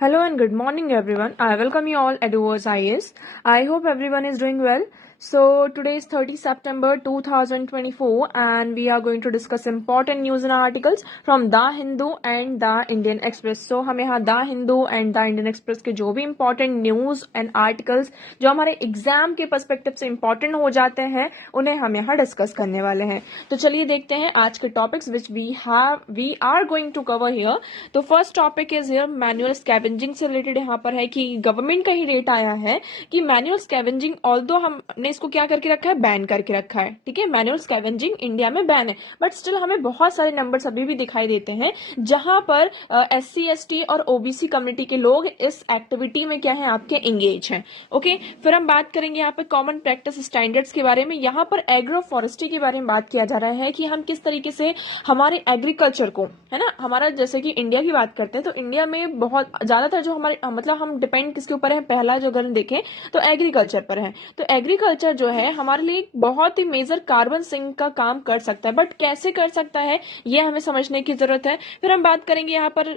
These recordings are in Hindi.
Hello and good morning everyone. I welcome you all at Doers IAS. I hope everyone is doing well. So today is 30 September 2024 and we are going to discuss important news and articles from The Hindu and The Indian Express. So हम यहाँ The Hindu and The Indian Express के जो भी important news and articles जो हमारे एग्जाम के पर्सपेक्टिव से important हो जाते हैं उन्हें हम यहाँ डिस्कस करने वाले हैं. तो चलिए देखते हैं आज के topics which we are going to cover here. तो first topic is here manual scavenging से रिलेटेड यहाँ पर है कि गवर्नमेंट का ही रेट आया है कि मैनुअल स्कैवेंजिंग ऑल्दो हमने इसको क्या करके रखा है, बैन करके रखा है. ठीक है, मैनुअल स्कैवेंजिंग इंडिया में बैन है बट स्टिल हमें बहुत सारे नंबर्स अभी भी दिखाई देते हैं जहां पर SC ST और OBC कम्युनिटी के लोग इस एक्टिविटी में क्या है आपके एंगेज हैं. ओके, फिर हम बात करेंगे यहाँ पे कॉमन प्रैक्टिस स्टैंडर्ड्स के बारे में. यहाँ पर एग्रो फॉरेस्ट्री के बारे में बात किया जा रहा है कि हम किस तरीके से हमारे एग्रीकल्चर को, है ना, हमारा जैसे कि इंडिया की बात करते हैं तो इंडिया में बहुत ज्यादातर जो हमारे मतलब हम डिपेंड किसके ऊपर है, पहला जो अगर देखें तो एग्रीकल्चर पर है. तो एग्रीकल्चर जो है हमारे लिए बहुत ही मेजर कार्बन सिंक का काम कर सकता है बट कैसे कर सकता है ये हमें समझने की जरूरत है. फिर हम बात करेंगे यहाँ पर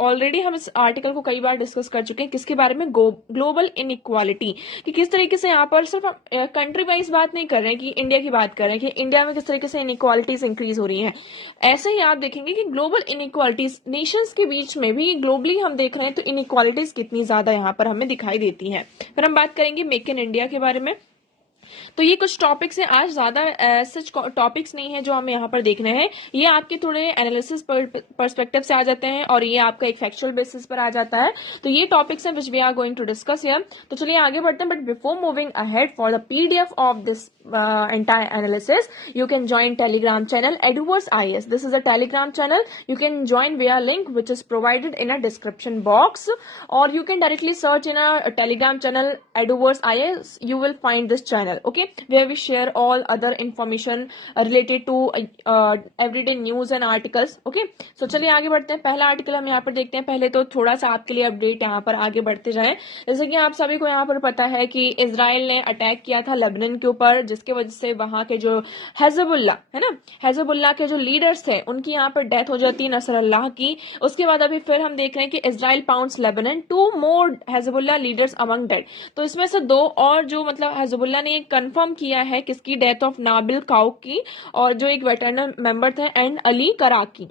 ऑलरेडी हम इस आर्टिकल को कई बार डिस्कस कर चुके हैं किसके बारे में, ग्लोबल इनइक्वालिटी, कि किस तरीके से यहाँ पर सिर्फ कंट्री वाइज बात नहीं कर रहे हैं कि इंडिया की बात कर रहे हैं कि इंडिया में किस तरीके से इनइक्वालिटीज इंक्रीज हो रही है. ऐसे ही आप देखेंगे कि ग्लोबल इनइक्वालिटीज नेशंस के बीच में भी ग्लोबली हम देख रहे हैं तो इनइक्वालिटीज कितनी ज्यादा यहाँ पर हमें दिखाई देती है. फिर हम बात करेंगे मेक इन इंडिया के बारे में. तो ये कुछ टॉपिक्स हैं, आज ज्यादा सच टॉपिक्स नहीं है जो हमें यहाँ पर देखने हैं. ये आपके थोड़े एनालिसिस पर्सपेक्टिव से आ जाते हैं और ये आपका एक फैक्चुअल बेसिस पर आ जाता है. तो ये टॉपिक्स हैं which we are going to discuss here. तो चलिए आगे बढ़ते हैं but before moving ahead for the PDF of this entire analysis you can join telegram channel Eduvers IAS. This is a telegram channel. You can join via link which is provided in a description box or you can directly search in a telegram channel Eduvers IAS. You will find this channel, okay, where we share all other information related to everyday news and articles. Okay, so चलिए आगे बढ़ते हैं. पहला आर्टिकल हम यहाँ पर देखते हैं. पहले तो थोड़ा सा आपके लिए अपडेट यहाँ पर आगे बढ़ते जाएं. जैसे कि आप सभी को यहाँ पर पता है कि इजराइल ने अटैक किया था लेबनान के ऊपर जिसके वजह से वहां के जो हिजबुल्लाह है ना, हिजबुल्लाह के जो लीडर्स थे उनकी यहाँ पर डेथ हो जाती है, नसरल्लाह की. उसके बाद अभी फिर हम देख रहे हैं कि Israel pounds Lebanon, 2 more Hezbollah leaders among dead. तो इसमें से 2 और जो मतलब हिजबुल्लाह ने कंफर्म किया है किसकी डेथ ऑफ नाबिल काउक की और जो एक वेटरनल मेंबर थे एंड अली कराकी,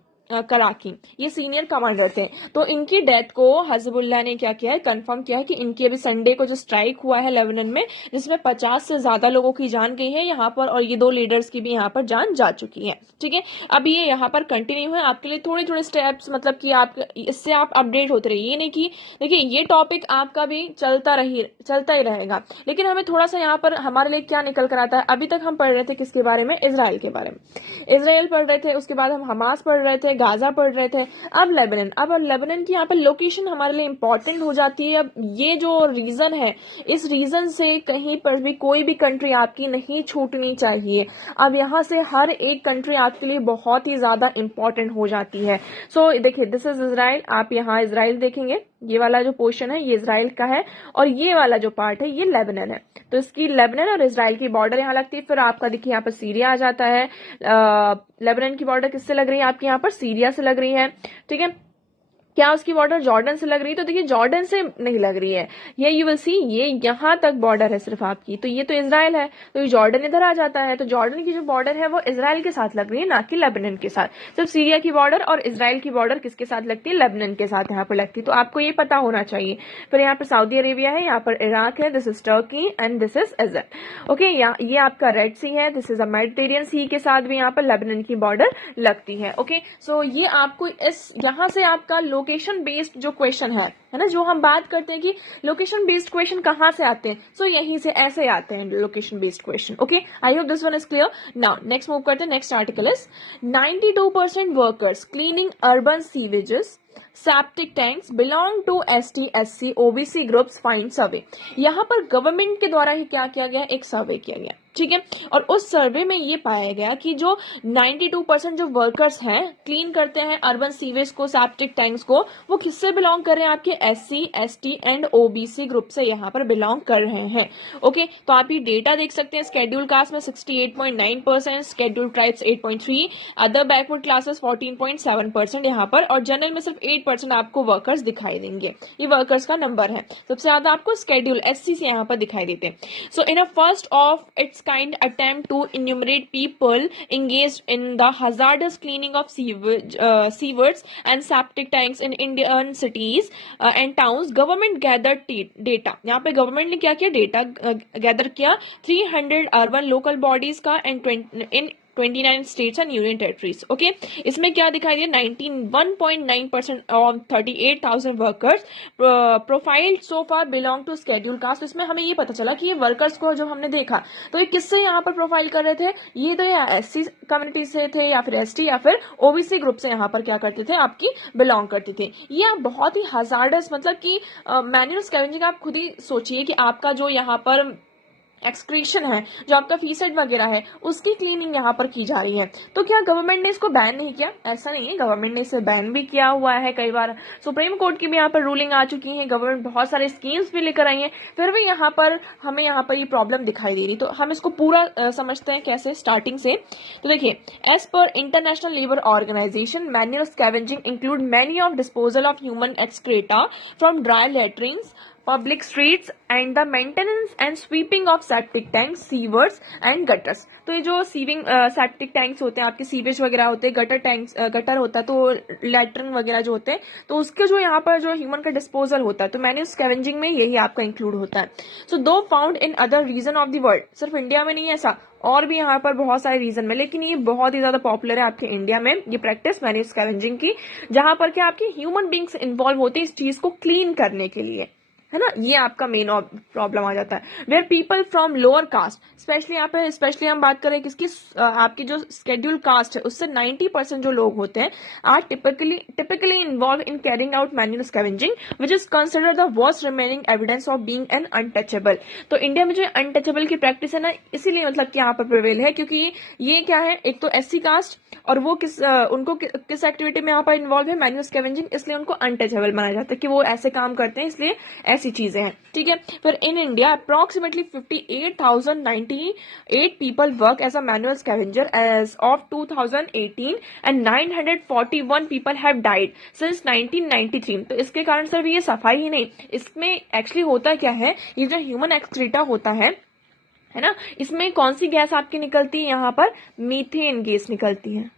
ये सीनियर कमांडर थे. तो इनकी डेथ को हिजबुल्लाह ने क्या किया है, कंफर्म किया है कि इनकी अभी संडे को जो स्ट्राइक हुआ है लेबनान में जिसमें 50 से ज्यादा लोगों की जान गई है यहाँ पर और ये 2 लीडर्स की भी यहाँ पर जान जा चुकी है. ठीक है, अब ये यहाँ पर कंटिन्यू है आपके लिए थोड़े थोड़े स्टेप्स, मतलब कि आप इससे आप अपडेट होते रहिए. ये नहीं कि देखिए ये टॉपिक आपका भी चलता ही रहेगा लेकिन हमें थोड़ा सा यहाँ पर हमारे लिए क्या निकल कर आता है. अभी तक हम पढ़ रहे थे किसके बारे में, इजराइल के बारे में. इजराइल पढ़ रहे थे, उसके बाद हम हमास पढ़ रहे थे, गाजा पढ़ रहे थे. अब लेबनान की यहाँ पर लोकेशन हमारे लिए इंपॉर्टेंट हो जाती है. अब ये जो रीजन है इस रीजन से कहीं पर भी कोई भी कंट्री आपकी नहीं छूटनी चाहिए. अब यहाँ से हर एक कंट्री आपके लिए बहुत ही ज्यादा इंपॉर्टेंट हो जाती है. सो देखिए दिस इज इजराइल. आप यहाँ इजराइल देखेंगे, ये वाला जो पोर्शन है ये इजराइल का है और ये वाला जो पार्ट है ये लेबनान है. तो इसकी लेबनान और इजराइल की बॉर्डर यहाँ लगती है. फिर आपका देखिए यहाँ पर सीरिया आ जाता है. लेबनान की बॉर्डर किससे लग रही है आपकी, यहाँ पर सीरिया से लग रही है. ठीक है, क्या उसकी बॉर्डर जॉर्डन से लग रही है, तो देखिए जॉर्डन से नहीं लग रही है. ये यू विल सी ये यहाँ तक बॉर्डर है सिर्फ आपकी. तो ये तो इजराइल है तो ये जॉर्डन इधर आ जाता है. तो जॉर्डन की जो बॉर्डर है वो इजराइल के साथ लग रही है ना कि लेबनान के साथ. सिर्फ सीरिया की बॉर्डर और इजराइल की बॉर्डर किसके साथ लगती है, लेबनान के साथ यहाँ पर लगती है. तो आपको ये पता होना चाहिए. फिर यहाँ पर सऊदी अरेबिया है, यहाँ पर इराक है, this is Turkey and this is Israel. Okay, ये आपका रेड सी है, दिस इज अ मेडिटेरियन सी के साथ भी यहाँ पर लेबनान की बॉर्डर लगती है. ओके, सो ये आपको इस यहाँ से आपका लोकेशन बेस्ड जो क्वेश्चन है ना, जो हम बात करते हैं कि लोकेशन बेस्ड क्वेश्चन कहां से आते हैं, सो यहीं से ऐसे आते हैं location based question. Okay, I hope this one is clear. Now next move करते हैं. Next article is 92% workers cleaning urban sewages septic tanks belong to ST SC OBC groups find survey. यहाँ पर गवर्नमेंट के द्वारा ही क्या किया गया, एक सर्वे किया गया. ठीक है। और उस सर्वे में ये पाया गया कि जो 92% जो वर्कर्स हैं क्लीन करते हैं अर्बन सीवेज को, सेप्टिक टैंक्स को, वो किससे बिलोंग कर रहे हैं? आपके SC, ST and OBC group से यहाँ पर बिलोंग कर रहे हैं। ओके, तो आप ये डेटा देख सकते हैं। शेड्यूल कास्ट में 68.9%, schedule tribes 8.3%, other backward classes 14.7% यहाँ पर, और जनरल में सिर्फ 8% आपको वर्कर्स दिखाई देंगे। ये वर्कर्स का नंबर है। सबसे ज्यादा आपको शेड्यूल SC से यहाँ पर दिखाई देते हैं। So in a first of its kind attempt to enumerate people engaged in the hazardous cleaning of sewers and septic tanks in Indian cities and towns, government gathered data. यहाँ पे गवर्नमेंट ने क्या किया? डेटा गैदर किया 300 अर्बन लोकल बॉडीज का and in 29 states and union territories. Okay, इसमें क्या दिखाई दिया? 91.9% of 38,000 workers profile so far belong to schedule caste. इसमें हमें ये पता चला कि ये वर्कर्स को जो हमने देखा तो ये किससे यहाँ पर प्रोफाइल कर रहे थे? ये तो या SC कम्युनिटी से थे या फिर ST या फिर OBC ग्रुप से यहाँ पर क्या करते थे? आपकी बिलोंग करते थे। ये बहुत ही हजार्डस, मतलब कि मैनुअल स्कैवेंजिंग आप खुद ही सोचिए कि आपका जो यहाँ पर एक्सक्रीशन है, जो आपका फीसेड वगैरह है, उसकी क्लीनिंग यहाँ पर की जा रही है। तो क्या गवर्नमेंट ने इसको बैन नहीं किया? ऐसा नहीं है, गवर्नमेंट ने इसे बैन भी किया हुआ है कई बार। सुप्रीम कोर्ट की भी यहाँ पर रूलिंग आ चुकी है, गवर्नमेंट बहुत सारे स्कीम्स भी लेकर आई है, फिर भी यहाँ पर हमें यहाँ पर ये प्रॉब्लम दिखाई दे रही। तो हम इसको पूरा समझते हैं कैसे, स्टार्टिंग से। तो देखिए, as per international labour organisation, manual scavenging include many of disposal of human excreta from dry latrines, public streets and the maintenance and sweeping of septic tanks, sewers and gutters। तो ये जो सीविंग सेप्टिक टैंक्स होते हैं, आपके सीवेज वगैरह होते हैं, गटर टैंक्स, गटर होता है, तो लैट्रिन वगैरह जो होते हैं, तो उसके जो यहाँ पर जो ह्यूमन का डिस्पोजल होता है, तो मैन्युअल स्कैवेंजिंग में यही आपका इंक्लूड होता है। सो दो found in other region of the world, सिर्फ इंडिया में नहीं है ऐसा, और भी यहाँ पर बहुत सारे रीजन में, लेकिन ये बहुत ही ज्यादा पॉपुलर है आपके इंडिया में ये प्रैक्टिस मैन्युअल स्कैवेंजिंग की, जहां पर क्या आपके ह्यूमन बींग्स इन्वॉल्व होते हैं इस चीज को क्लीन करने के लिए, है ना। ये आपका मेन प्रॉब्लम आ जाता है। Where people from lower caste, specially यहाँ पे स्पेशली हम बात करें किसकी, आपकी जो शेड्यूल कास्ट है उससे 90% जो लोग होते हैं are typically involved in carrying out manual scavenging which is considered the worst remaining evidence of being an untouchable. तो इंडिया में जो अनटचेबल की प्रैक्टिस है ना, इसीलिए मतलब कि यहाँ पर प्रिवेल है, क्योंकि ये क्या है, एक तो SC कास्ट और वो उनको किस एक्टिविटी में यहाँ पर इन्वॉल्व है, मैनुअल स्कैवेंजिंग, इसलिए उनको अनटचेबल माना जाता है कि वो ऐसे काम करते हैं, इसलिए ऐसी चीजें हैं। ठीक है, फिर in India approximately 58,098 people work as a manual scavenger as of 2018 and 941 people have died since 1993। तो इसके कारण सिर्फ ये सफाई ही नहीं, इसमें एक्चुअली होता क्या है, ये जो ह्यूमन एक्सक्रीटा होता है ना, इसमें कौन सी गैस आपकी निकलती है? यहाँ पर मीथेन गैस निकलती है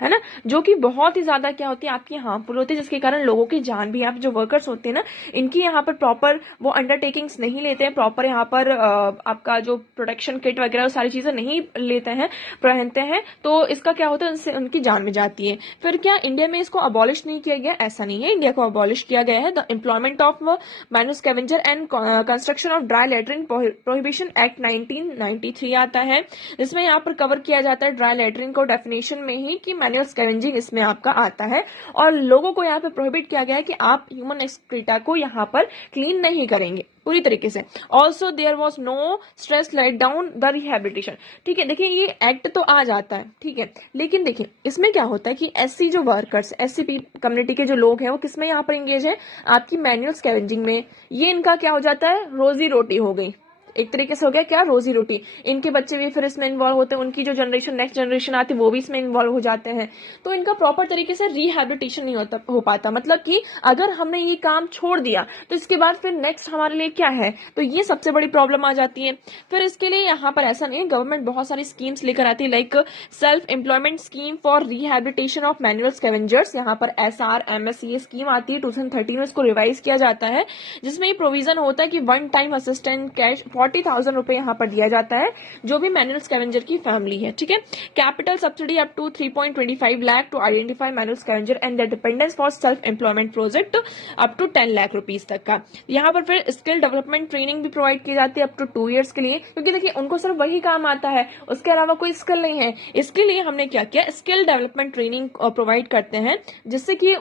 ना, जो कि बहुत ही ज्यादा क्या होती है आपकी हार्मफुल होती है, जिसके कारण लोगों की जान भी, यहाँ पे जो वर्कर्स होते हैं ना, इनकी यहाँ पर प्रॉपर वो अंडरटेकिंग्स नहीं लेते हैं, प्रॉपर यहाँ पर आपका जो प्रोटेक्शन किट वगैरह वो सारी चीजें नहीं लेते हैं, पहनते हैं, तो इसका क्या होता है, उनसे उनकी जान में जाती है। फिर क्या इंडिया में इसको अबॉलिश नहीं किया गया? ऐसा नहीं है, इंडिया को अबॉलिश किया गया है। The employment of manual scavenger and construction of dry latrine prohibition act 1993 आता है, जिसमें यहाँ पर कवर किया जाता है ड्राई लेटरिन को डेफिनेशन में ही कि मैनुअल स्कैवेंजिंग इसमें आपका आता है, और लोगों को यहाँ पे प्रोहिबिट किया गया है कि आप ह्यूमन एक्सक्रीटा को यहाँ पर क्लीन नहीं करेंगे पूरी तरीके से। Also there was no stress laid down the rehabilitation. ठीक है, देखिए ये एक्ट तो आ जाता है, ठीक है, लेकिन देखिए इसमें क्या होता है कि SC जो वर्कर्स, SC कम्युनिटी के जो लोग हैं वो किसमें यहाँ पर एंगेज है? आपकी मैनुअल स्कैवेंजिंग में। ये इनका क्या हो जाता है, रोजी रोटी हो गई, एक तरीके से हो गया क्या, रोजी रोटी। इनके बच्चे भी फिर इसमें इन्वॉल्व होते हैं, उनकी जो जनरेशन नेक्स्ट जनरेशन आती है वो भी इसमें इन्वॉल्व हो जाते हैं, तो इनका प्रॉपर तरीके से रिहेबिलिटेशन नहीं हो पाता। मतलब कि अगर हमने ये काम छोड़ दिया तो इसके बाद फिर नेक्स्ट हमारे लिए क्या है, तो ये सबसे बड़ी प्रॉब्लम आ जाती है। फिर इसके लिए यहाँ पर ऐसा नहीं है, गवर्नमेंट बहुत सारी स्कीम्स लेकर आती है, like self employment scheme for rehabilitation of manual scavengers. यहाँ पर SRMS ये स्कीम आती है 2013 में, इसको रिवाइज किया जाता है, जिसमें ये प्रोविजन होता है कि वन टाइम असिस्टेंट कैश 40,000 रुपए यहाँ पर दिया जाता है जो भी मैनुअल स्कैवेंजर की फैमिली है। ठीक है, capital subsidy up to 3.25 lakh to identify manual scavenger and the dependence for self employment project up to 10 lakh rupees तक का। यहाँ पर फिर स्किल डेवलपमेंट ट्रेनिंग भी प्रोवाइड की जाती है अप टू 2 ईयर्स के लिए, क्योंकि देखिए उनको सिर्फ वही काम आता है, उसके अलावा कोई स्किल नहीं है। इसके लिए हमने क्या किया, स्किल डेवलपमेंट ट्रेनिंग प्रोवाइड करते हैं, जिससे कि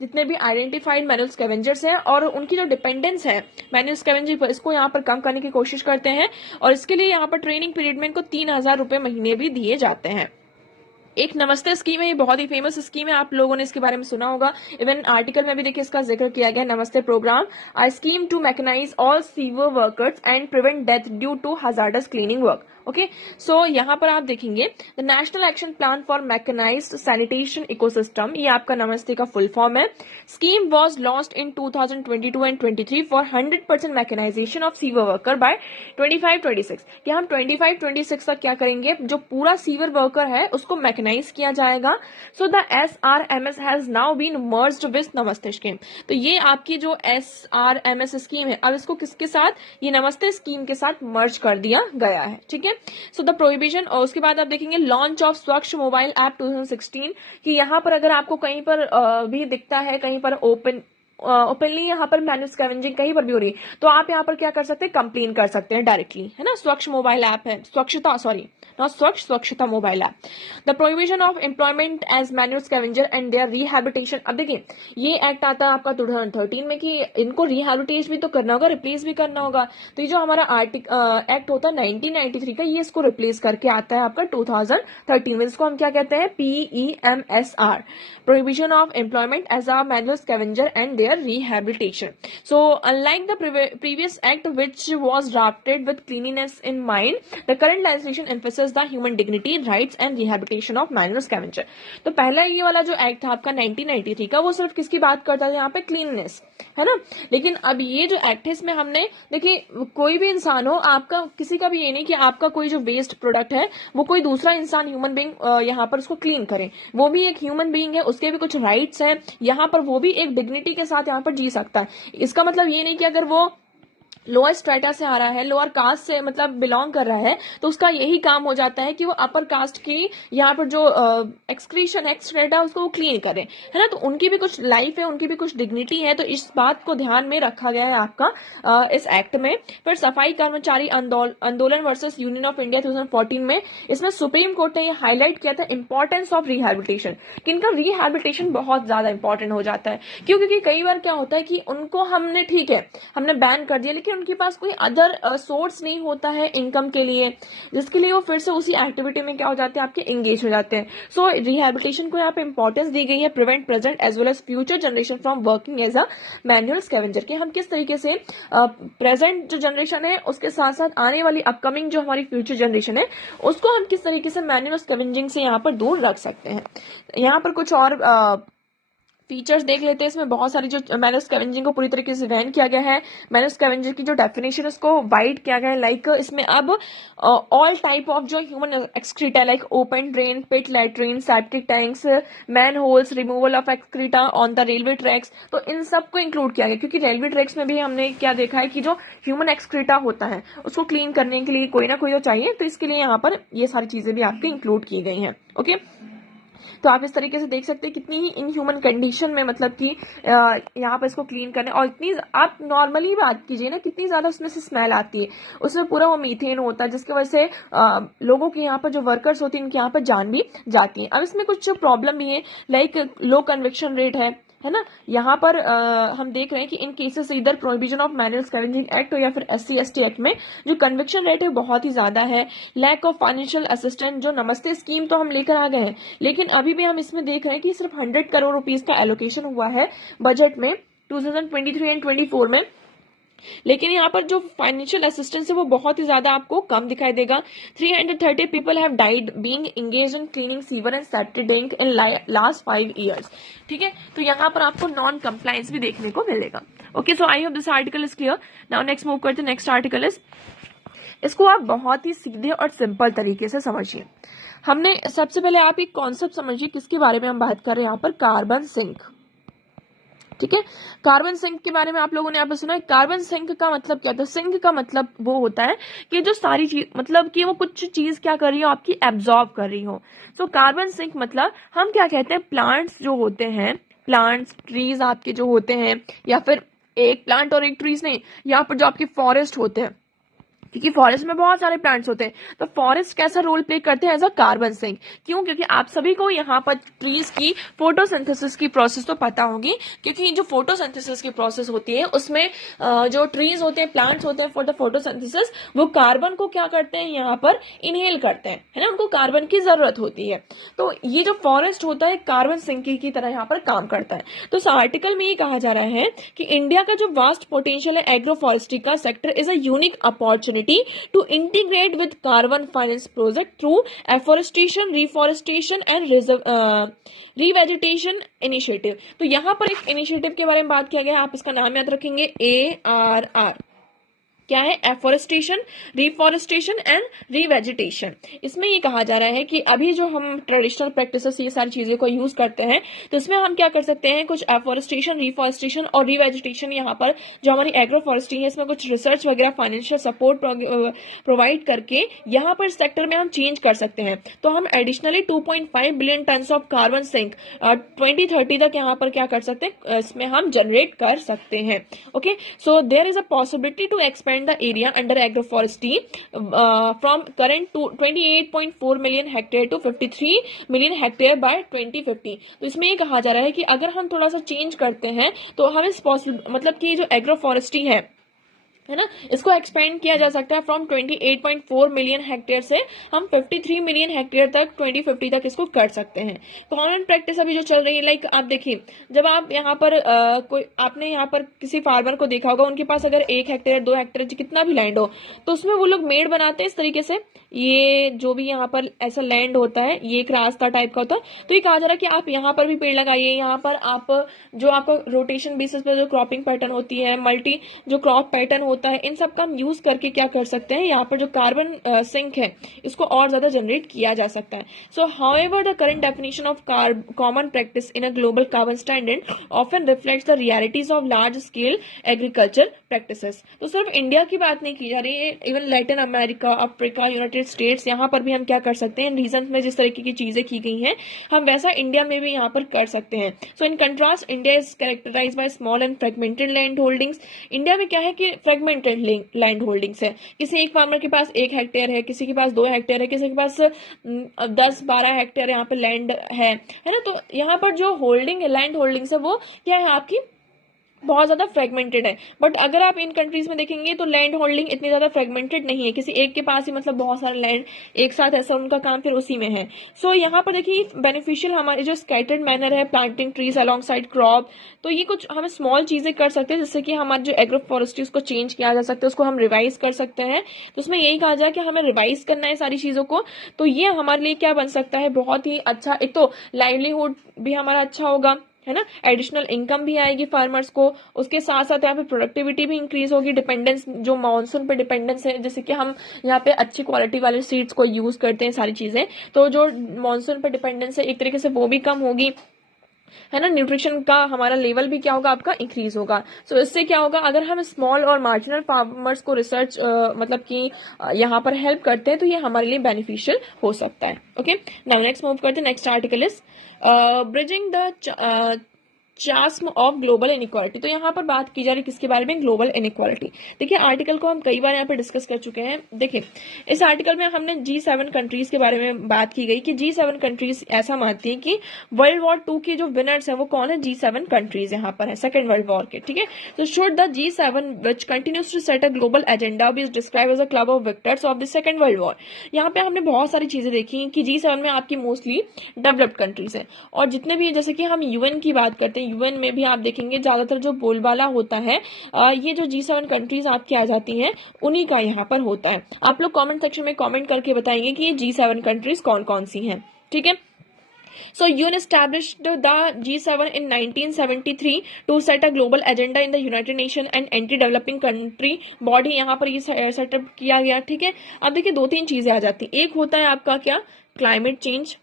जितने भी आइडेंटिफाइड मैनुअल स्कैवेंजर्स हैं और उनकी जो डिपेंडेंस है मैनुअल स्कैवेंजर पर, इसको यहाँ पर कम करने की की कोशिश करते हैं, और इसके लिए यहाँ पर ट्रेनिंग पीरियड में इनको 3,000 रुपए महीने भी दिए जाते हैं। एक नमस्ते स्कीम है, ये बहुत ही फेमस स्कीम है, आप लोगों ने इसके बारे में सुना होगा, इवन आर्टिकल में भी देखिए इसका जिक्र किया गया। Namaste programme, a scheme to mechanise all sewer workers and prevent death due to hazardous cleaning work. Okay, so यहाँ पर आप देखेंगे the national action plan for mechanised sanitation ecosystem, ये आपका नमस्ते का फुल फॉर्म है। Scheme was launched in 2022 and 23 for 100% mechanisation of sewer worker by 25-26, कि हम 25-26 तक क्या करेंगे, जो पूरा सीवर वर्कर है उसको मैकेनाइज किया जाएगा। So the SRMS has now been merged with Namaste scheme. तो ये आपकी जो SRMS स्कीम है, अब इसको किसके साथ, ये नमस्ते स्कीम के साथ मर्ज कर दिया गया है। ठीक है, सो द प्रोहिबिशन, और उसके बाद आप देखेंगे लॉन्च ऑफ स्वच्छ मोबाइल ऐप 2016, कि यहाँ पर अगर आपको कहीं पर भी दिखता है, कहीं पर ओपनली यहाँ पर मैन्युअल स्कैवेंजिंग कहीं पर भी हो रही है, तो आप यहाँ पर क्या कर सकते हैं, कंप्लेन कर सकते हैं डायरेक्टली, है ना। स्वच्छ मोबाइल ऐप है, Swachhata mobile app. The prohibition of employment as manual scavenger and their rehabilitation. अब देखिए ये एक्ट आता है आपका 2013 में, कि इनको रिहैबिलिटेट भी तो करना होगा, रिप्लेस भी करना होगा। तो ये जो हमारा एक्ट होता है 1993 का, ये इसको रिप्लेस करके आता है आपका 2013 में। इसको हम क्या कहते हैं, PEMSR, prohibition of employment as a manual scavenger and their rehabilitation. So unlike the previous act which was drafted with cleanliness in mind, the current legislation emphasizes the human dignity, rights and rehabilitation of manual scavenger. तो पहला ये वाला जो एक्ट था आपका 1993 का, वो सिर्फ किसकी बात करता है, यहाँ पे क्लीननेस, है ना। लेकिन अब ये जो एक्ट है, इसमें हमने देखिए कोई भी इंसान हो, आपका किसी का भी ये नहीं कि आपका कोई जो वेस्ट प्रोडक्ट है वो कोई दूसरा इंसान ह्यूमन बीइंग यहाँ पर उसको क्लीन करे, वो भी एक ह्यूमन बीइंग है, उसके भी कुछ राइट्स है यहाँ पर, वो भी एक डिग्निटी के साथ यहाँ पर जी सकता है। इसका मतलब ये नहीं कि अगर वो लोअर स्ट्रेटा से आ रहा है, लोअर कास्ट से मतलब बिलोंग कर रहा है, तो उसका यही काम हो जाता है कि वो अपर कास्ट की यहाँ पर जो एक्सक्रीशन एक्सट्रेटा उसको वो क्लीन करें, है ना। तो उनकी भी कुछ लाइफ है, उनकी भी कुछ डिग्निटी है, तो इस बात को ध्यान में रखा गया है आपका इस एक्ट में। फिर सफाई कर्मचारी आंदोलन वर्सेस यूनियन ऑफ इंडिया 2014 में, इसमें सुप्रीम कोर्ट ने ये हाईलाइट किया था इंपॉर्टेंस ऑफ रिहैबिलिटेशन, कि इनका रिहैबिलिटेशन बहुत ज्यादा इंपॉर्टेंट हो जाता है। क्यों? क्योंकि कई बार क्या होता है कि उनको हमने ठीक है हमने बैन कर दिया, लेकिन उनके पास कोई अदर सोर्स नहीं होता है इनकम के लिए, जिसके लिए वो फिर से उसी एक्टिविटी में क्या हो जाते हैं, आपके एंगेज हो जाते हैं। सो रिहैबिलिटेशन को यहाँ पे इंपॉर्टेंस दी गई है, prevent present as well as future generation from working as a manual scavenger, कि हम किस तरीके से प्रेजेंट जो जनरेशन है उसके साथ साथ आने वाली अपकमिंग जो हमारी फ्यूचर जनरेशन है उसको हम किस तरीके से मैनुअल स्कैवेंजिंग से यहाँ पर दूर रख सकते हैं। यहाँ पर कुछ और फीचर्स देख लेते हैं। इसमें बहुत सारी जो मैनुअल स्कैवेंजिंग को पूरी तरीके से बैन किया गया है। मैनुअल स्कैवेंजर की जो डेफिनेशन है उसको वाइड किया गया है, लाइक इसमें अब ऑल टाइप ऑफ जो human excreta like open drain, pit, latrine, septic tanks, manholes, removal of excreta on the railway tracks, तो इन सब को इंक्लूड किया गया, क्योंकि रेलवे ट्रैक्स में भी हमने क्या देखा है कि जो ह्यूमन एक्सक्रीटा होता है उसको क्लीन करने के लिए कोई ना कोई तो चाहिए, तो इसके लिए यहाँ पर ये सारी चीजें भी आपकी इंक्लूड की गई हैं। ओके, तो आप इस तरीके से देख सकते हैं कितनी ही इनह्यूमन कंडीशन में मतलब कि यहाँ पर इसको क्लीन करने, और इतनी आप नॉर्मली बात कीजिए ना, कितनी ज़्यादा उसमें से स्मेल आती है, उसमें पूरा वो मीथेन होता है, जिसकी वजह से लोगों के यहाँ पर जो वर्कर्स होती हैं उनके यहाँ पर जान भी जाती है। अब इसमें कुछ प्रॉब्लम भी है, लाइक लो कन्विक्शन रेट है ना। यहाँ पर हम देख रहे हैं कि इन केसेस इधर prohibition of manual scavenging act हो या फिर SC/ST एक्ट में जो कन्विक्शन रेट है बहुत ही ज्यादा है। लैक ऑफ फाइनेंशियल असिस्टेंस, जो नमस्ते स्कीम तो हम लेकर आ गए हैं, लेकिन अभी भी हम इसमें देख रहे हैं कि सिर्फ 100 करोड़ रुपीस का एलोकेशन हुआ है बजट में 2023 एंड 24 में, लेकिन यहाँ पर जो फाइनेंशियल असिस्टेंस है वो बहुत ही ज्यादा आपको कम दिखाई देगा। 330 people have died being engage in cleaning sewer and septic tank in last 5 years। ठीक है, तो यहाँ पर आपको नॉन कंप्लायंस भी देखने को मिलेगा। Okay, so I hope this article is clear. Now next move करते हैं, नेक्स्ट आर्टिकल इज, इसको आप बहुत ही सीधे और सिंपल तरीके से समझिए। हमने सबसे पहले आप एक कॉन्सेप्ट समझिए, किसके बारे में हम बात कर रहे हैं यहाँ पर, कार्बन सिंक। ठीक है, कार्बन सिंक के बारे में आप लोगों ने यहाँ पे सुना है। कार्बन सिंक का मतलब क्या होता है? सिंक का मतलब वो होता है कि जो सारी चीज मतलब कि वो कुछ चीज क्या कर रही हो, आपकी एब्जॉर्ब कर रही हो। सो कार्बन सिंक मतलब हम क्या कहते हैं, प्लांट्स जो होते हैं, प्लांट्स ट्रीज आपके जो होते हैं, या फिर एक प्लांट और एक ट्रीज नहीं, यहाँ पर जो आपके फॉरेस्ट होते हैं, क्योंकि फॉरेस्ट में बहुत सारे प्लांट्स होते हैं, तो फॉरेस्ट कैसा रोल प्ले करते हैं एज अ कार्बन सिंक। क्यों? क्योंकि आप सभी को यहाँ पर ट्रीज की फोटोसिंथेसिस की प्रोसेस तो पता होगी, क्योंकि जो फोटोसिंथेसिस की प्रोसेस होती है उसमें जो ट्रीज होते हैं, प्लांट्स होते हैं, फॉर द फोटोसिंथेसिस वो कार्बन को क्या करते हैं, यहाँ पर इनहेल करते हैं, है ना, उनको कार्बन की जरूरत होती है। तो ये जो फॉरेस्ट होता है कार्बन सिंक की तरह यहाँ पर काम करता है। तो इस आर्टिकल में ये कहा जा रहा है कि इंडिया का जो वास्ट पोटेंशियल है एग्रो फॉरेस्ट्री का sector is a unique opportunity to integrate with carbon finance project through afforestation, reforestation and revegetation initiative। तो यहाँ पर एक इनिशिएटिव के बारे में बात किया गया है, आप इसका नाम याद रखेंगे ARR। क्या है? Afforestation, reforestation and revegetation. इसमें ये कहा जा रहा है कि अभी जो हम ट्रेडिशनल प्रैक्टिसेस ये सारी चीजें को यूज करते हैं, तो इसमें हम क्या कर सकते हैं, कुछ एफोरेस्टेशन, रिफॉरेस्टेशन और रिवेजिटेशन, यहाँ पर जो हमारी एग्रो फॉरेस्ट्री है इसमें कुछ रिसर्च वगैरह, फाइनेंशियल सपोर्ट प्रोवाइड करके यहाँ पर सेक्टर में हम चेंज कर सकते हैं। तो हम additionally 2.5 billion ton of carbon sink 2030 तक यहाँ पर क्या कर सकते हैं, इसमें हम जनरेट कर सकते हैं। Okay, so there is a possibility to expand the area under agroforestry from current to 28.4 million hectare to 53 million hectare by 2050। तो इसमें ये कहा जा रहा है कि अगर हम थोड़ा सा चेंज करते हैं तो हमें मतलब कि जो एग्रोफॉरेस्ट्री है ना, इसको एक्सपेंड किया जा सकता है फ्रॉम 28.4 मिलियन हेक्टेयर से हम 53 मिलियन हेक्टेयर तक 2050 तक इसको कर सकते हैं। कॉमन प्रैक्टिस अभी जो चल रही है, लाइक आप देखिए, जब आप यहाँ पर कोई आपने यहाँ पर किसी फार्मर को देखा होगा, उनके पास अगर 1 हेक्टेयर 2 हेक्टेयर कितना भी लैंड हो, तो उसमें वो लोग मेड़ बनाते हैं इस तरीके से। ये जो भी यहाँ पर ऐसा लैंड होता है, ये एक रास्ता टाइप का होता है। तो ये कहा जा रहा है कि आप यहाँ पर भी पेड़ लगाइए, यहाँ पर आप जो आपका रोटेशन बेसिस पे जो क्रॉपिंग पैटर्न होती है, मल्टी जो क्रॉप पैटर्न होता है, इन सब का हम यूज करके क्या कर सकते हैं, यहाँ पर जो कार्बन सिंक है इसको और ज्यादा जनरेट किया जा सकता है। सो however the current definition of common practice in a global carbon standard often reflects the realities of large scale agriculture practices. तो सिर्फ इंडिया की बात नहीं की जा रही है, even Latin America, Africa, United states, यहाँ पर भी हम क्या कर सकते हैं, रीजन में जिस तरीके की चीजें की गई हैं हम वैसा इंडिया में भी यहाँ पर कर सकते हैं। So in contrast India is characterise by small and fragmented land holdings. India में क्या है कि फ्रेगमेंटेड लैंड होल्डिंग्स है, किसी एक फार्मर के पास 1 हेक्टेयर है, किसी के पास 2 हेक्टेयर है, किसी के पास 10-12 हेक्टेयर यहाँ पे लैंड है ना। तो यहाँ पर जो होल्डिंग है, लैंड होल्डिंग्स है, वो क्या है आपकी बहुत ज्यादा फ्रेगमेंटेड है। बट अगर आप इन कंट्रीज में देखेंगे तो लैंड होल्डिंग इतनी ज्यादा फ्रेगमेंटेड नहीं है, किसी एक के पास ही मतलब बहुत सारा लैंड एक साथ ऐसा उनका काम फिर उसी में है। सो यहाँ पर देखिए बेनिफिशियल हमारे जो स्कैटर्ड मैनर है, planting trees along side crop, तो ये कुछ हमें स्मॉल चीजें कर सकते हैं जिससे कि हमारे जो एग्रो फॉरेस्ट्री उसको चेंज किया जा सकता है, उसको हम रिवाइज कर सकते हैं। तो उसमें यही कहा जाए कि हमें रिवाइज करना है सारी चीजों को, तो ये हमारे लिए क्या बन सकता है, बहुत ही अच्छा। एक तो लाइवलीहुड भी हमारा अच्छा होगा, है ना, एडिशनल इनकम भी आएगी फार्मर्स को, उसके साथ साथ यहाँ पे प्रोडक्टिविटी भी इंक्रीज होगी। डिपेंडेंस जो मानसून पे डिपेंडेंस है, जैसे कि हम यहाँ पे अच्छी क्वालिटी वाले सीड्स को यूज करते हैं, सारी चीजें, तो जो मानसून पे डिपेंडेंस है एक तरीके से वो भी कम होगी, है ना। न्यूट्रिशन का हमारा लेवल भी क्या होगा, आपका इंक्रीज होगा। सो इससे क्या होगा, अगर हम स्मॉल और मार्जिनल फार्मर्स को रिसर्च मतलब कि यहाँ पर हेल्प करते हैं तो ये हमारे लिए बेनिफिशियल हो सकता है। ओके, नाउ नेक्स्ट मूव करते हैं। Next article is bridging the chasm of global inequality. तो यहाँ पर बात की जा रही है किसके बारे में, ग्लोबल इनइक्वालिटी। देखिए आर्टिकल को हम कई बार यहाँ पे डिस्कस कर चुके हैं। देखिए इस आर्टिकल में हमने G7 कंट्रीज के बारे में बात की गई कि G7 कंट्रीज ऐसा मानती हैं कि वर्ल्ड वॉर 2 के जो विनर्स हैं वो कौन है, G7 कंट्रीज यहाँ पर है, सेकेंड वर्ल्ड वॉर के, ठीक है। तो should the G7 which continues to set a global agenda be describe as a club of victors of the Second World War. यहाँ पे हमने बहुत सारी चीजें देखी कि G7 में आपकी मोस्टली डेवलप्ड कंट्रीज है, और जितने भी जैसे कि हम यूएन की बात करते हैं, यूएन में भी आप देखेंगे ज्यादातर जो बोलबाला होता है ये जो G7 कंट्रीज आपकी आ जाती हैं उन्हीं का यहाँ पर होता है। आप लोग कमेंट सेक्शन में कमेंट करके बताएंगे कि ये G7 कंट्रीज कौन कौन सी हैं, ठीक है। So UN established the G7 in 1973 to set a global agenda in the United Nations and anti-developing country body, यहाँ पर ये सेटअप किया गया, ठीक है। अब देखिए 2-3 चीजें आ जाती हैं। एक होता है आपका क्या, क्लाइमेट चेंज,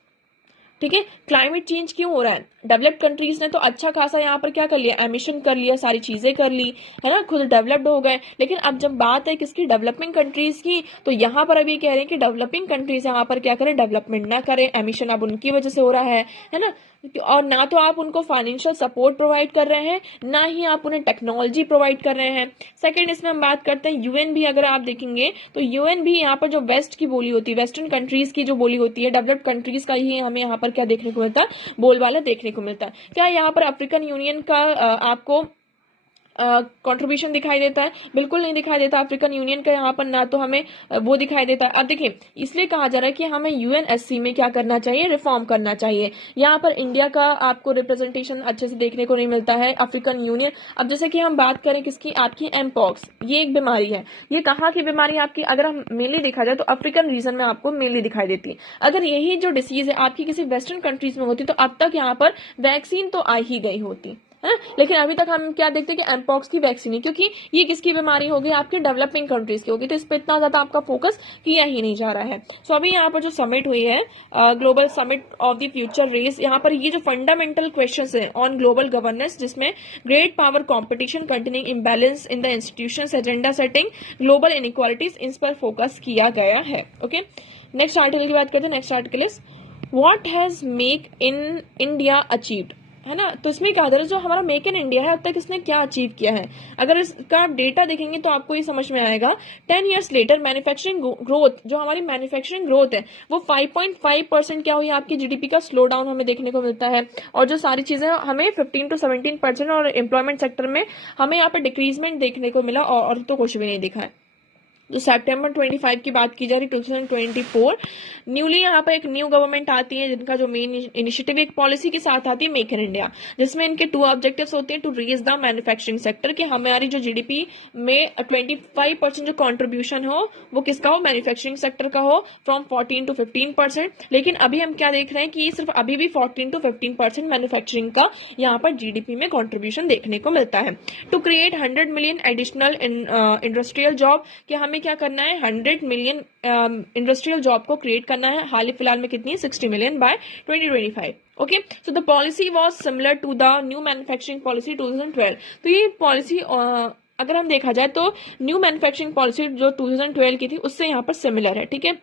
ठीक है। क्लाइमेट चेंज क्यों हो रहा है, डेवलप्ड कंट्रीज ने तो अच्छा खासा यहाँ पर क्या कर लिया, एमिशन कर लिया, सारी चीजें कर ली, है ना, खुद डेवलप्ड हो गए। लेकिन अब जब बात है किसकी, डेवलपिंग कंट्रीज की, तो यहाँ पर अभी कह रहे हैं कि डेवलपिंग कंट्रीज यहाँ पर क्या करें, डेवलपमेंट ना करें, एमिशन अब उनकी वजह से हो रहा है ना। और ना तो आप उनको फाइनेंशियल सपोर्ट प्रोवाइड कर रहे हैं, ना ही आप उन्हें टेक्नोलॉजी प्रोवाइड कर रहे हैं। सेकंड, इसमें हम बात करते हैं यूएन भी, अगर आप देखेंगे तो यूएन भी यहाँ पर जो वेस्ट की बोली होती है, वेस्टर्न कंट्रीज की जो बोली होती है, डेवलप्ड कंट्रीज का ही हमें यहाँ पर क्या देखने को मिलता है, बोलबाला देखने को मिलता है। क्या यहाँ पर अफ्रीकन यूनियन का आपको कंट्रीब्यूशन दिखाई देता है? बिल्कुल नहीं दिखाई देता अफ्रीकन यूनियन का यहाँ पर, ना तो हमें वो दिखाई देता है। अब देखिए, इसलिए कहा जा रहा है कि हमें यूएनएससी में क्या करना चाहिए, रिफॉर्म करना चाहिए। यहाँ पर इंडिया का आपको रिप्रेजेंटेशन अच्छे से देखने को नहीं मिलता है। अफ्रीकन यूनियन, अब जैसे कि हम बात करें किसकी, आपकी एमपॉक्स, ये एक बीमारी है। ये कहाँ की बीमारी है आपकी, अगर हम मेनली देखा जाए तो अफ्रीकन रीजन में आपको मेनली दिखाई देती है। अगर यही जो डिसीज है आपकी किसी वेस्टर्न कंट्रीज में होती तो अब तक यहाँ पर वैक्सीन तो आ ही गई होती है। लेकिन अभी तक हम क्या देखते हैं कि एमपॉक्स की वैक्सीन है, क्योंकि ये किसकी बीमारी होगी, आपकी डेवलपिंग कंट्रीज की होगी, तो इस पर इतना ज्यादा आपका फोकस किया ही नहीं जा रहा है। सो अभी यहाँ पर जो समिट हुई है, global summit of the future race, यहाँ पर ये जो फंडामेंटल क्वेश्चंस है ऑन ग्लोबल गवर्नेंस, जिसमें great power competition, continuing imbalance in the institutions, agenda setting, global inequalities, in पर फोकस किया गया है। ओके, नेक्स्ट आर्टिकल की बात करते हैं। Next article is what has make in India achieved, है ना। तो इसमें कहा जा रहा है जो हमारा मेक इन इंडिया है अब तक इसने क्या अचीव किया है। अगर इसका आप डेटा देखेंगे तो आपको ये समझ में आएगा। 10 years लेटर मैन्युफैक्चरिंग ग्रोथ, जो हमारी मैन्युफैक्चरिंग ग्रोथ है वो 5.5% क्या हुई, आपकी जीडीपी का स्लो डाउन हमें देखने को मिलता है। और जो सारी चीजें हमें 15 to 17%, और एम्प्लॉयमेंट सेक्टर में हमें यहाँ पे डिक्रीजमेंट देखने को मिला, और तो कुछ भी नहीं दिखा है। तो सितंबर 25 की बात की जा रही, 2024 न्यूली यहाँ पर एक न्यू गवर्नमेंट आती है, जिनका जो मेन इनिशिएटिव एक पॉलिसी के साथ आती है, मेक इन इंडिया, जिसमें इनके 2 ऑब्जेक्टिव्स होते हैं। To raise the manufacturing sector, कि हमारी जो जीडीपी में 25% जो कंट्रीब्यूशन हो वो किसका हो, मैन्युफैक्चरिंग सेक्टर का हो, फ्रॉम 14 to 15%। लेकिन अभी हम क्या देख रहे हैं कि सिर्फ अभी भी 14 to 15% मैन्युफैक्चरिंग का यहाँ पर जीडीपी में कॉन्ट्रीब्यूशन देखने को मिलता है। To create 100 million additional industrial job, कि हमें क्या करना है, 100 million इंडस्ट्रियल जॉब को क्रिएट करना है। हाल ही फिलहाल में कितनी है, 60 million by 2025। Okay, so the policy was similar to the new manufacturing policy 2012। तो ये पॉलिसी अगर हम देखा जाए तो न्यू मैन्युफैक्चरिंग पॉलिसी जो 2012 की थी उससे यहाँ पर सिमिलर है। ठीक है,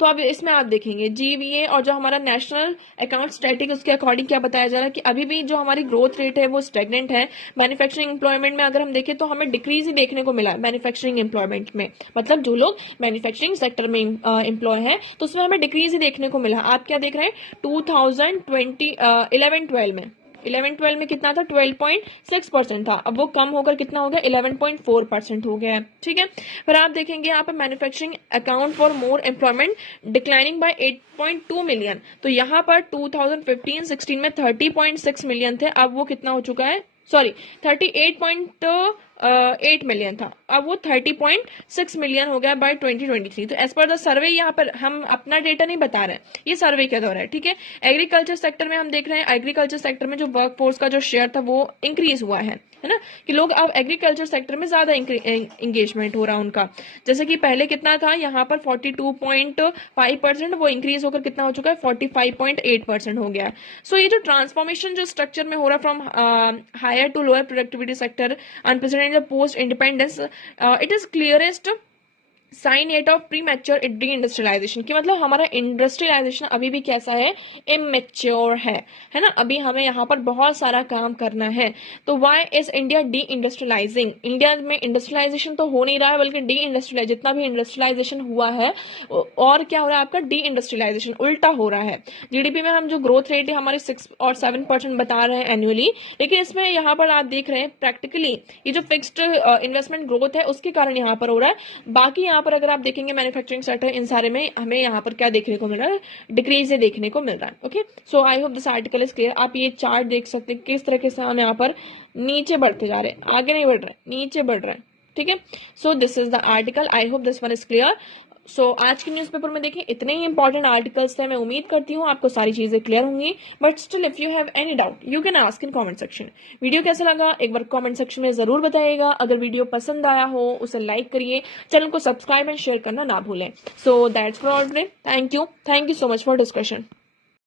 तो अब इसमें आप देखेंगे जीवीए और जो हमारा नेशनल अकाउंट स्टैटिक, उसके अकॉर्डिंग क्या बताया जा रहा है कि अभी भी जो हमारी ग्रोथ रेट है वो स्टेगनेंट है। मैन्युफैक्चरिंग एम्प्लॉयमेंट में अगर हम देखें तो हमें डिक्रीज ही देखने को मिला है मैन्युफैक्चरिंग एम्प्लॉयमेंट में, मतलब जो लोग मैन्युफैक्चरिंग सेक्टर में एम्प्लॉय है तो उसमें हमें डिक्रीज ही देखने को मिला। आप क्या देख रहे हैं, 2011-12 में 11-12 में कितना था, 12.6% था, अब वो कम होकर कितना हो गया, 11.4% हो गया है। ठीक है, फिर आप देखेंगे यहाँ पे manufacturing account for more employment declining by 8.2 million. तो यहाँ पर 2015-16 में 30.6 मिलियन थे, अब वो कितना हो चुका है, सॉरी 38.8 मिलियन था, अब वो 30.6 मिलियन हो गया बाय 2023। तो एज पर द सर्वे, यहाँ पर हम अपना डेटा नहीं बता रहे हैं, ये सर्वे के दौरान है। ठीक है, एग्रीकल्चर सेक्टर में हम देख रहे हैं, एग्रीकल्चर सेक्टर में जो वर्कफोर्स का जो शेयर था वो इंक्रीज हुआ है ना, कि लोग अब एग्रीकल्चर सेक्टर में ज्यादा इंगेजमेंट हो रहा है उनका। जैसे कि पहले कितना था, यहाँ पर 42.5%, वो इंक्रीज होकर कितना हो चुका है, 45.8% हो गया है। सो ये जो ट्रांसफॉर्मेशन जो स्ट्रक्चर में हो रहा from higher to lower productivity sector unprecedented post independence, it is clearest sign yet of premature deindustrialisation, की मतलब हमारा इंडस्ट्रियलाइजेशन अभी भी कैसा है, इमेच्योर है ना, अभी हमें यहाँ पर बहुत सारा काम करना है। तो why is India deindustrialising, India में इंडस्ट्रियलाइजेशन तो हो नहीं रहा है, बल्कि डी इंडस्ट्रियलाइज, जितना भी इंडस्ट्रियलाइजेशन हुआ है और क्या हो रहा है, आपका डी इंडस्ट्रियलाइजेशन उल्टा हो रहा है। जीडीपी में हम जो ग्रोथ रेट है हमारे 6 और 7% बता रहे हैं एनुअली, लेकिन इसमें यहाँ पर आप देख रहे हैं प्रैक्टिकली ये जो फिक्स्ड इन्वेस्टमेंट ग्रोथ है उसके कारण यहाँ पर हो रहा है। बाकी यहाँ पर अगर आप देखेंगे मैन्युफैक्चरिंग सेक्टर, इन सारे में हमें यहाँ पर क्या देखने को मिल रहा है, डिक्रीज देखने को मिल रहा है। Okay, so I hope this article is clear. आप ये चार्ट देख सकते हैं किस तरीके से हम यहाँ पर नीचे बढ़ते जा रहे हैं, आगे नहीं बढ़ रहे, नीचे बढ़ रहे हैं। ठीक है, so this is the article, I hope this one is clear. So आज के न्यूज़पेपर में देखिए इतने ही इंपॉर्टेंट आर्टिकल्स थे, मैं उम्मीद करती हूँ आपको सारी चीजें क्लियर होंगी। But still if you have any doubt you can ask in comment section. Video कैसा लगा एक बार कमेंट सेक्शन में जरूर बताइएगा। अगर वीडियो पसंद आया हो उसे लाइक करिए, चैनल को सब्सक्राइब एंड शेयर करना ना भूलें। So that's for all today, thank you so much for discussion.